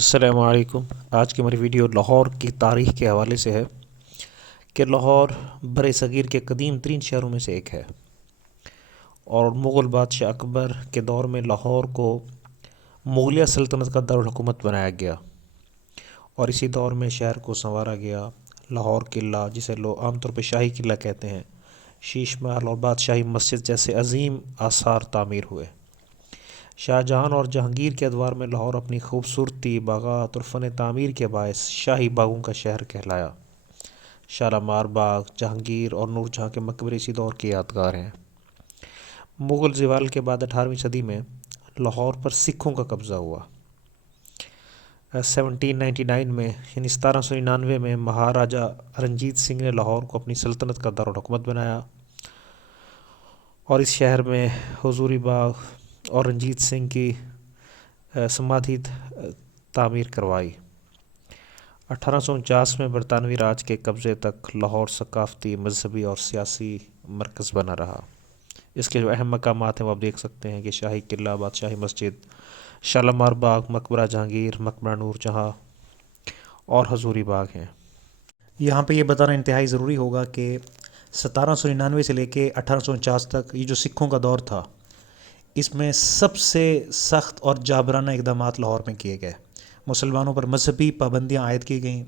السلام علیکم۔ آج کی ہماری ویڈیو لاہور کی تاریخ کے حوالے سے ہے کہ لاہور بر صغیر کے قدیم ترین شہروں میں سے ایک ہے اور مغل بادشاہ اکبر کے دور میں لاہور کو مغلیہ سلطنت کا دارالحکومت بنایا گیا اور اسی دور میں شہر کو سنوارا گیا۔ لاہور قلعہ، جسے لوگ عام طور پہ شاہی قلعہ کہتے ہیں، شیش محل اور بادشاہی مسجد جیسے عظیم آثار تعمیر ہوئے۔ شاہ جہاں اور جہانگیر کے ادوار میں لاہور اپنی خوبصورتی، باغات اور فن تعمیر کے باعث شاہی باغوں کا شہر کہلایا۔ شالامار باغ، جہانگیر اور نور جہاں کے مقبرے اسی دور کے یادگار ہیں۔ مغل زوال کے بعد 18ویں صدی میں لاہور پر سکھوں کا قبضہ ہوا۔ 1799 میں یعنی 1799 میں مہاراجا رنجیت سنگھ نے لاہور کو اپنی سلطنت کا دارالحکومت بنایا اور اس شہر میں حضوری باغ اور رنجیت سنگھ کی سمادھی تعمیر کروائی۔ 1849 میں برطانوی راج کے قبضے تک لاہور ثقافتی، مذہبی اور سیاسی مرکز بنا رہا۔ اس کے جو اہم مقامات ہیں وہ آپ دیکھ سکتے ہیں کہ شاہی قلعہ، بادشاہی مسجد، شالامار باغ، مقبرہ جہانگیر، مقبرہ نور جہاں اور حضوری باغ ہیں۔ یہاں پہ یہ بتانا انتہائی ضروری ہوگا کہ 1799 سے لے کے 1849 تک یہ جو سکھوں کا دور تھا، اس میں سب سے سخت اور جابرانہ اقدامات لاہور میں کیے گئے۔ مسلمانوں پر مذہبی پابندیاں عائد کی گئیں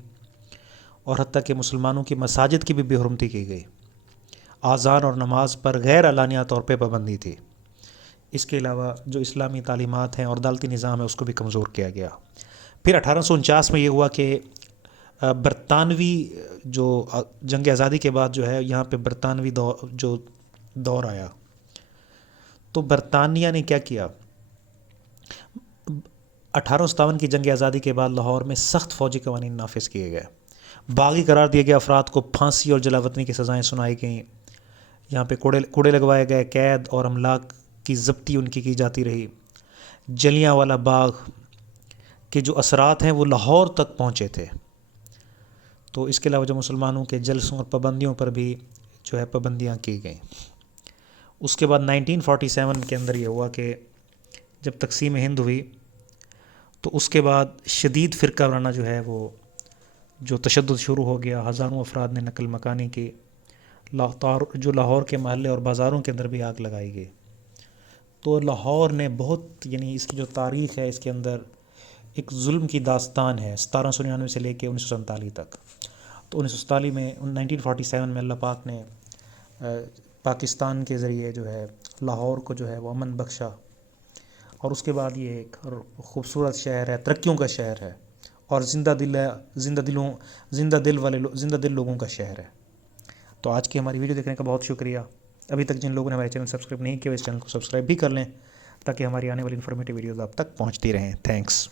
اور حتیٰ کہ مسلمانوں کی مساجد کی بھی بے حرمتی کی گئی۔ اذان اور نماز پر غیر اعلانیہ طور پہ پابندی تھی۔ اس کے علاوہ جو اسلامی تعلیمات ہیں اور عدالتی نظام ہے اس کو بھی کمزور کیا گیا۔ پھر 1849 میں یہ ہوا کہ برطانوی جو جنگ آزادی کے بعد جو ہے یہاں پہ برطانوی دور آیا، تو برطانیہ نے کیا کیا؟ 1857 کی جنگ آزادی کے بعد لاہور میں سخت فوجی قوانین نافذ کیے گئے۔ باغی قرار دیے گئے افراد کو پھانسی اور جلاوطنی کی سزائیں سنائی گئیں۔ یہاں پہ کوڑے لگوائے گئے، قید اور املاک کی ضبطی ان کی جاتی رہی۔ جلیاں والا باغ کے جو اثرات ہیں وہ لاہور تک پہنچے تھے۔ تو اس کے علاوہ جو مسلمانوں کے جلسوں اور پابندیوں پر بھی جو ہے پابندیاں کی گئیں۔ اس کے بعد 1947 کے اندر یہ ہوا کہ جب تقسیم ہند ہوئی تو اس کے بعد شدید فرقہ وارانہ جو ہے وہ جو تشدد شروع ہو گیا۔ ہزاروں افراد نے نقل مکانی کی، جو لاہور کے محلے اور بازاروں کے اندر بھی آگ لگائی گئی۔ تو لاہور نے بہت یعنی اس کی جو تاریخ ہے اس کے اندر ایک ظلم کی داستان ہے 1799 سے لے کے 1947 تک۔ تو 1947 میں اللہ پاک نے پاکستان کے ذریعے جو ہے لاہور کو جو ہے وہ امن بخشا اور اس کے بعد یہ ایک خوبصورت شہر ہے، ترقیوں کا شہر ہے اور زندہ دل لوگوں کا شہر ہے۔ تو آج کی ہماری ویڈیو دیکھنے کا بہت شکریہ۔ ابھی تک جن لوگوں نے ہمارے چینل سبسکرائب نہیں کیا وہ اس چینل کو سبسکرائب بھی کر لیں تاکہ ہماری آنے والی انفارمیٹیو ویڈیوز آپ تک پہنچتی رہیں۔ تھینکس۔